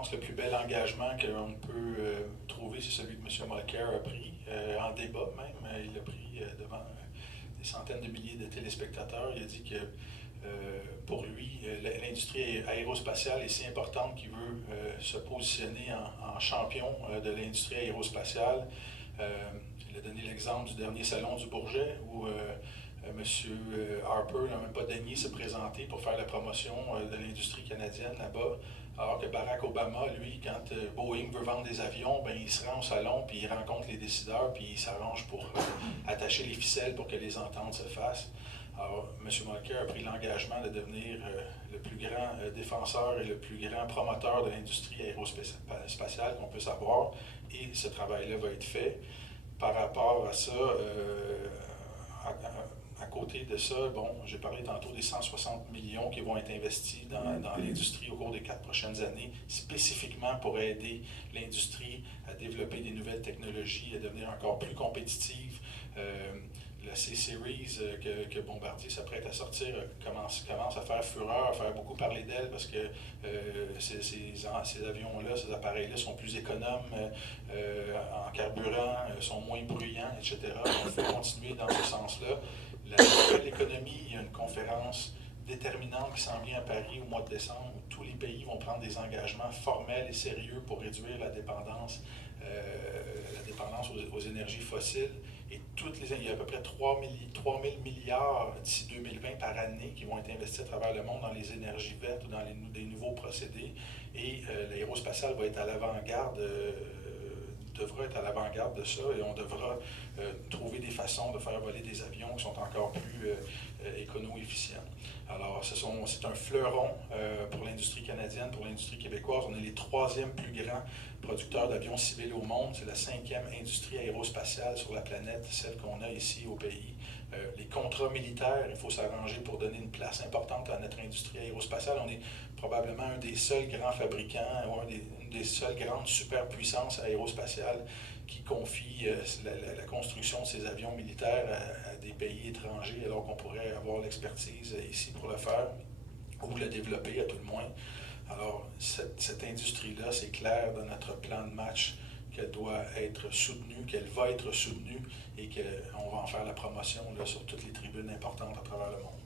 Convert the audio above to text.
pense que le plus bel engagement qu'on peut trouver, c'est celui que M. Mulcair a pris, en débat même. Il a pris devant des centaines de milliers de téléspectateurs. Il a dit que pour lui, l'industrie aérospatiale est si importante qu'il veut se positionner en champion de l'industrie aérospatiale. Il a donné l'exemple du dernier salon du Bourget où M. Harper n'a même pas daigné se présenter pour faire la promotion de l'industrie canadienne là-bas, alors que Barack Obama, lui, quand Boeing veut vendre des avions, ben, il se rend au salon, puis il rencontre les décideurs, puis il s'arrange pour attacher les ficelles pour que les ententes se fassent. Alors, M. Mulcair a pris l'engagement de devenir le plus grand défenseur et le plus grand promoteur de l'industrie aérospatiale qu'on peut savoir, et ce travail-là va être fait. Par rapport à ça, à côté de ça, bon, j'ai parlé tantôt des 160 millions qui vont être investis dans l'industrie au cours des 4 prochaines années, spécifiquement pour aider l'industrie à développer des nouvelles technologies, à devenir encore plus compétitive. La C-Series que Bombardier s'apprête à sortir commence à faire fureur, à faire beaucoup parler d'elle parce que ces avions-là, ces appareils-là sont plus économes en carburant, sont moins bruyants, etc. Il faut continuer dans ce sens-là. La nouvelle économie, il y a une conférence déterminante qui s'en vient à Paris au mois de décembre où tous les pays vont prendre des engagements formels et sérieux pour réduire la dépendance aux énergies fossiles. Et il y a à peu près 3 000 milliards d'ici 2020 par année qui vont être investis à travers le monde dans les énergies vertes ou dans des nouveaux procédés. Et l'aérospatiale va être à l'avant-garde, devra être à l'avant-garde de ça, et on devra trouver des façons de faire voler des avions qui sont encore plus écono-efficients. Alors, c'est un fleuron pour l'industrie canadienne, pour l'industrie québécoise. On est les 3e plus grands producteurs d'avions civils au monde. C'est la 5e industrie aérospatiale sur la planète, celle qu'on a ici au pays. Les contrats militaires, il faut s'arranger pour donner une place importante à notre industrie aérospatiale. On est probablement un des seuls grands fabricants, ou une des seules grandes superpuissances aérospatiales qui confie la construction de ces avions militaires à des pays étrangers, alors qu'on pourrait avoir l'expertise ici pour le faire, ou le développer à tout le moins. Alors, cette industrie-là, c'est clair dans notre plan de match qu'elle doit être soutenue, qu'elle va être soutenue et qu'on va en faire la promotion là, sur toutes les tribunes importantes à travers le monde.